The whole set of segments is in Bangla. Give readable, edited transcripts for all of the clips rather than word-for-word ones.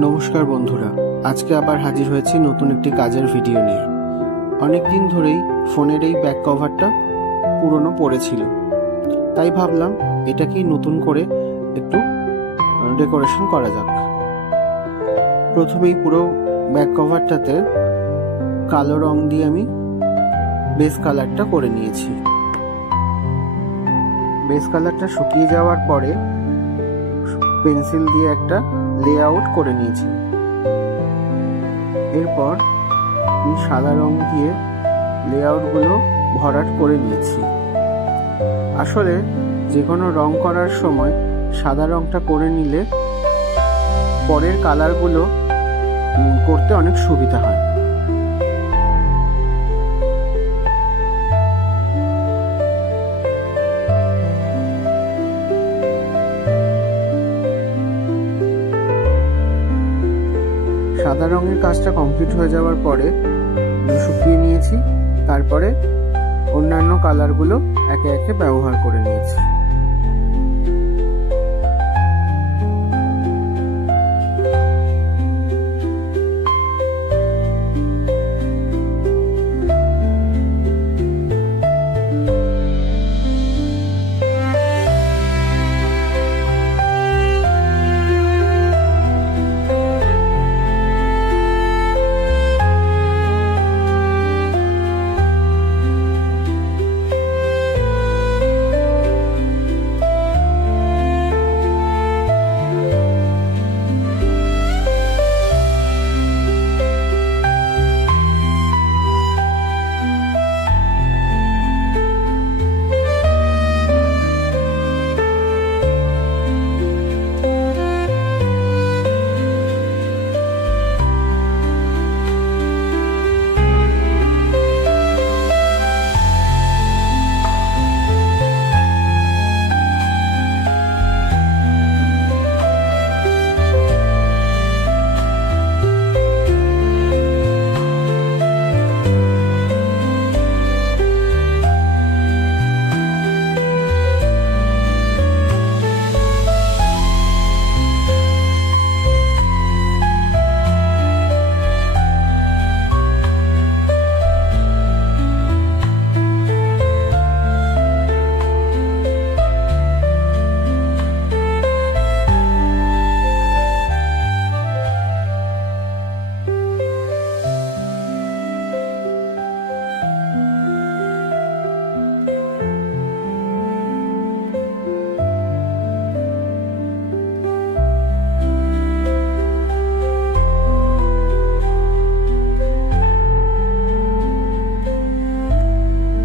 নমস্কার বন্ধুরা, আজকে আবার হাজির হয়েছি নতুন একটি কাজের ভিডিও নিয়ে। অনেক দিন ধরেই ফোনের এই ব্যাক কভারটা পুরনো পড়েছিল, তাই ভাবলাম এটাকেই নতুন করে একটু ডেকোরেশন করা যাক। প্রথমেই পুরো ব্যাক কভারটাতে কালো রং দিয়ে আমি বেস কালারটা করে নিয়েছি। বেস কালারটা শুকিয়ে যাওয়ার পরে পেন্সিল দিয়ে একটা লেআউট করে নিয়েছি। এরপর আমি সাদা রং দিয়ে লেআউটগুলো ভরাট করে নিয়েছি। আসলে যে কোনো রং করার সময় সাদা রংটা করে নিলে পরের কালারগুলো করতে অনেক সুবিধা হয়। সাদা রঙের কাজটা কমপ্লিট হয়ে যাওয়ার পরে শুকিয়ে নিয়েছি, তারপরে অন্যান্য কালারগুলো একে একে ব্যবহার করে নিয়েছি।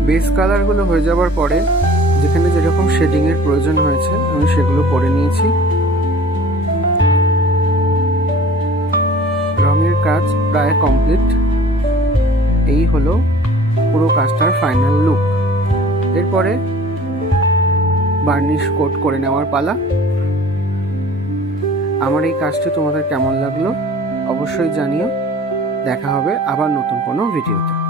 বেস কালারগুলো হয়ে যাওয়ার পরে যেখানে যেরকম শেডিং এর প্রয়োজন হয়েছে আমি সেগুলো করে নিয়েছি। রঙের কাজ প্রায় কমপ্লিট। এই হলো পুরো কাজটার ফাইনাল লুক। এরপরে বার্নিশ কোট করে নেওয়ার পালা। আমার এই কাজটি তোমাদের কেমন লাগলো অবশ্যই জানিও। দেখা হবে আবার নতুন কোনো ভিডিওতে।